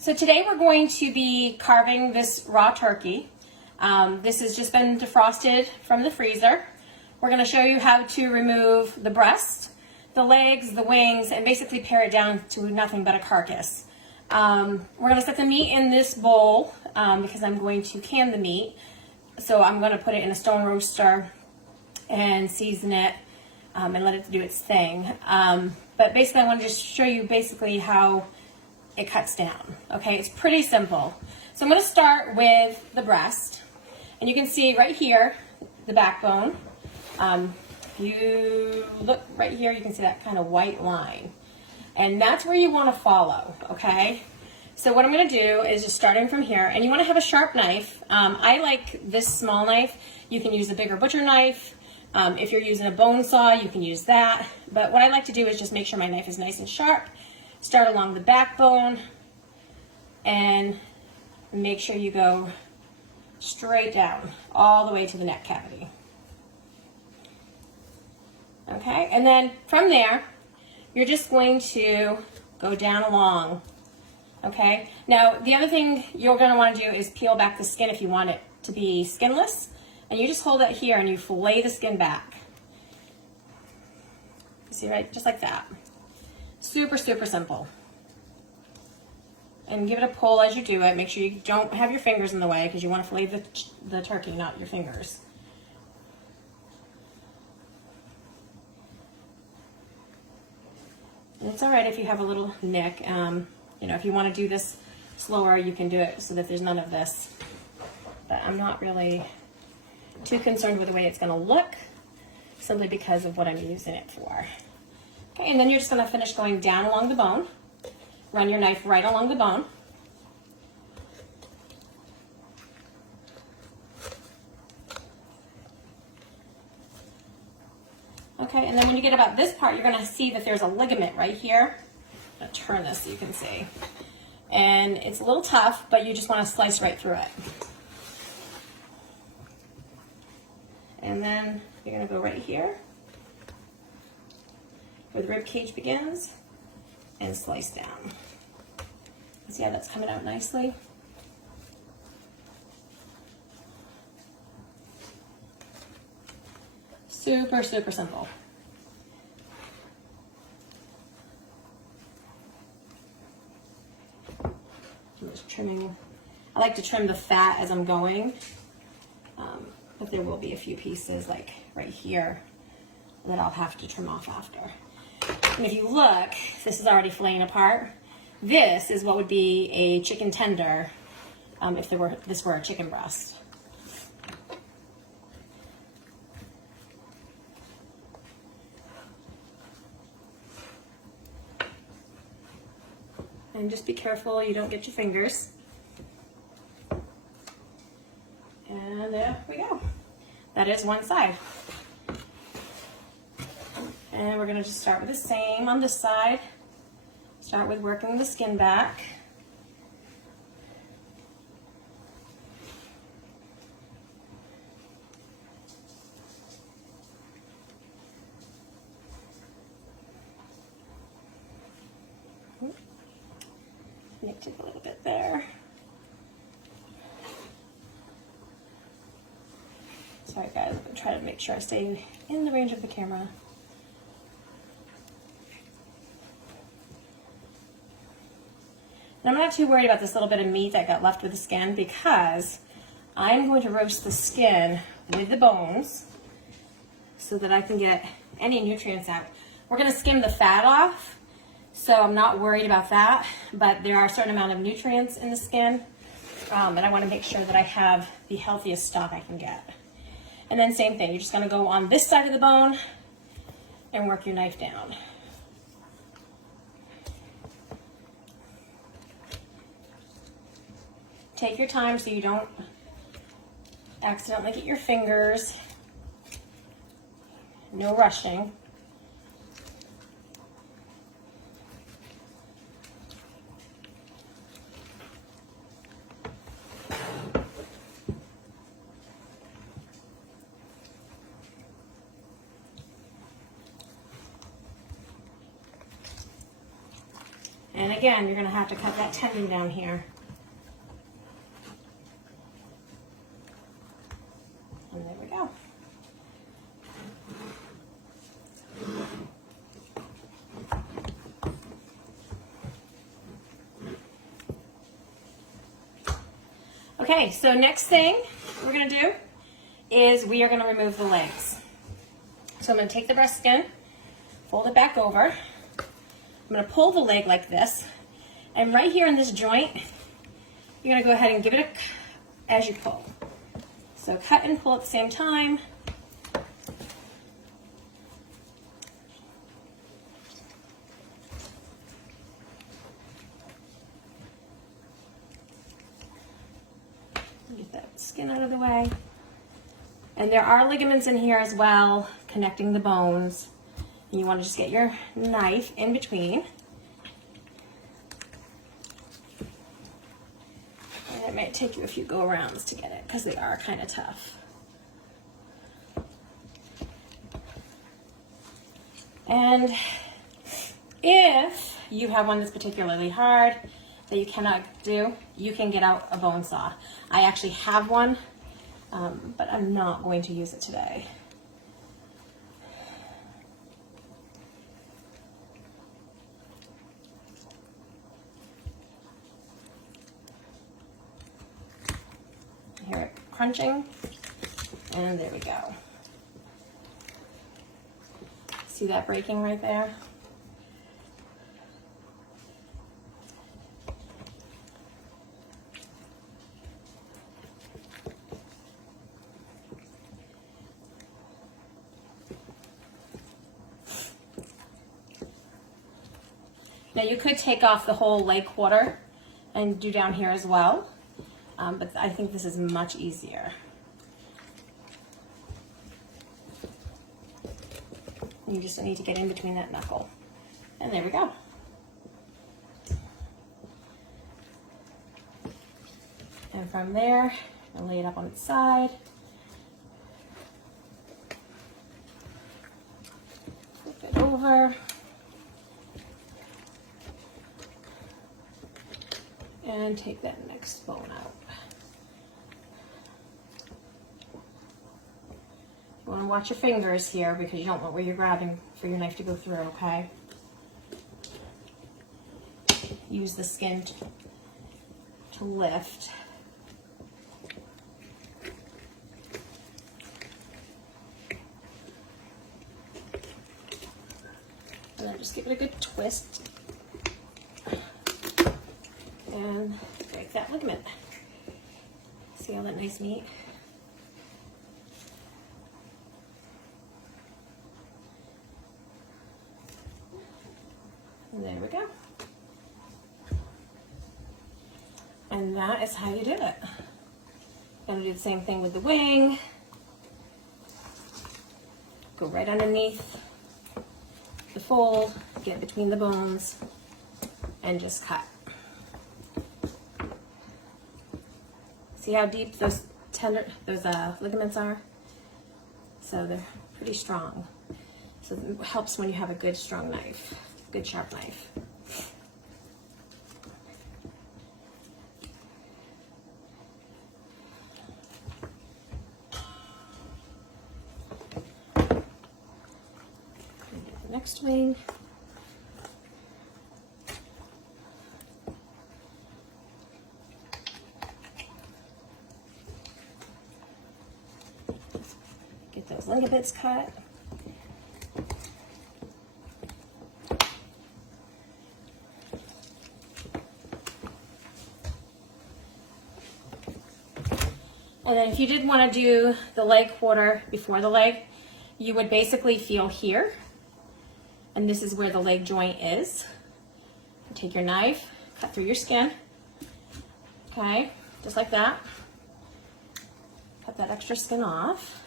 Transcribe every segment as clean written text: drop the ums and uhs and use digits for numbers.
So today we're going to be carving this raw turkey. This has just been defrosted from the freezer. We're going to show you how to remove the breast, the legs, the wings, and basically pare it down to nothing but a carcass. We're going to set the meat in this bowl because I'm going to can the meat. So I'm going to put it in a stone roaster and season it and let it do its thing. But basically I want to just show you basically how it cuts down. Okay, it's pretty simple. So I'm going to start with the breast, and you can see right here the backbone. If you look right here, you can see that kind of white line, and that's where you want to follow. Okay, so what I'm going to do is just starting from here, and you want to have a sharp knife. I like this small knife. You can use a bigger butcher knife. If you're using a bone saw, you can use that, but what I like to do is just make sure my knife is nice and sharp. Start along the backbone and make sure you go straight down all the way to the neck cavity. Okay, and then from there, you're just going to go down along. Okay, now the other thing you're going to want to do is peel back the skin if you want it to be skinless, and you just hold it here and you fillet the skin back. You see, right? Just like that. Super, super simple. And give it a pull as you do it. Make sure you don't have your fingers in the way because you want to fillet the turkey, not your fingers. And it's all right if you have a little nick. You know, if you want to do this slower, you can do it so that there's none of this. But I'm not really too concerned with the way it's going to look, simply because of what I'm using it for. Okay, and then you're just going to finish going down along the bone. Run your knife right along the bone. Okay, and then when you get about this part, you're going to see that there's a ligament right here. I'm going to turn this so you can see. And it's a little tough, but you just want to slice right through it. And then you're going to go right here, where the rib cage begins, and slice down. See how that's coming out nicely? Super, super simple. I'm just trimming. I like to trim the fat as I'm going, but there will be a few pieces like right here that I'll have to trim off after. And if you look, this is already filleting apart. This is what would be a chicken tender if this were a chicken breast. And just be careful you don't get your fingers. And there we go. That is one side. And we're going to just start with the same on this side. Start with working the skin back. Nicked it a little bit there. Sorry guys, I'm going to try to make sure I stay in the range of the camera. And I'm not too worried about this little bit of meat that got left with the skin because I'm going to roast the skin with the bones so that I can get any nutrients out. We're going to skim the fat off, so I'm not worried about that, but there are a certain amount of nutrients in the skin, and I want to make sure that I have the healthiest stock I can get. And then same thing, you're just going to go on this side of the bone and work your knife down. Take your time so you don't accidentally get your fingers. No rushing. And again, you're gonna have to cut that tendon down here. And there we go. Okay, so next thing we're gonna do is we are gonna remove the legs. So I'm gonna take the breast skin, fold it back over. I'm gonna pull the leg like this, and right here in this joint, you're gonna go ahead and give it a, as you pull. So cut and pull at the same time. Get that skin out of the way. And there are ligaments in here as well, connecting the bones. And you want to just get your knife in between. And it might take you a few go-arounds to get it, because they are kind of tough. And if you have one that's particularly hard that you cannot do, you can get out a bone saw. I actually have one, but I'm not going to use it today. Hear it crunching, and there we go. See that breaking right there? Now you could take off the whole leg quarter and do down here as well, but I think this is much easier. You just need to get in between that knuckle. And there we go. And from there, I'll lay it up on its side. Flip it over. And take that next bone out. You want to watch your fingers here because you don't want where you're grabbing for your knife to go through, okay? Use the skin to lift. And then just give it a good twist. And break that ligament. See all that nice meat? And there we go. And that is how you do it. Gonna do the same thing with the wing. Go right underneath the fold, get between the bones, and just cut. See how deep those ligaments are? So they're pretty strong. So it helps when you have a good strong knife, good sharp knife. Get the next wing. Get those ligaments cut. And then if you did want to do the leg quarter before the leg, you would basically feel here. And this is where the leg joint is. You take your knife, cut through your skin. Okay, just like that. Cut that extra skin off.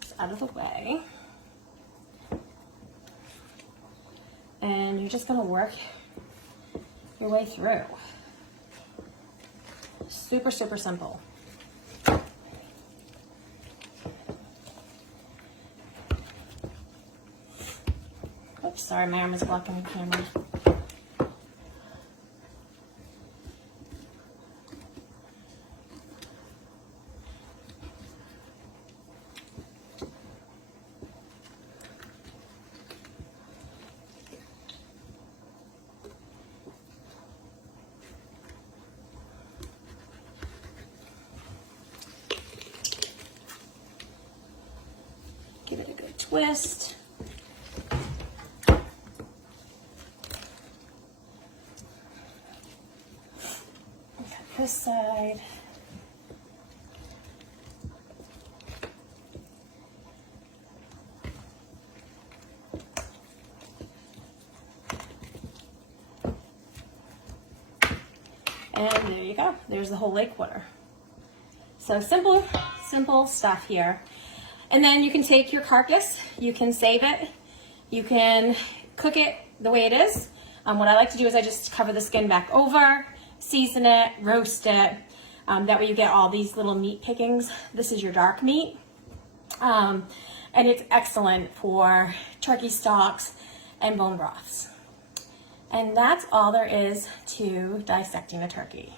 It's out of the way. And you're just going to work your way through. Super, super simple. Oops, sorry, my arm is blocking the camera. twist. Cut this side. And there you go. There's the whole lake quarter. So simple stuff here. And then you can take your carcass, you can save it, you can cook it the way it is. What I like to do is I just cover the skin back over, season it, roast it. That way you get all these little meat pickings. This is your dark meat. And it's excellent for turkey stocks and bone broths. And that's all there is to dissecting a turkey.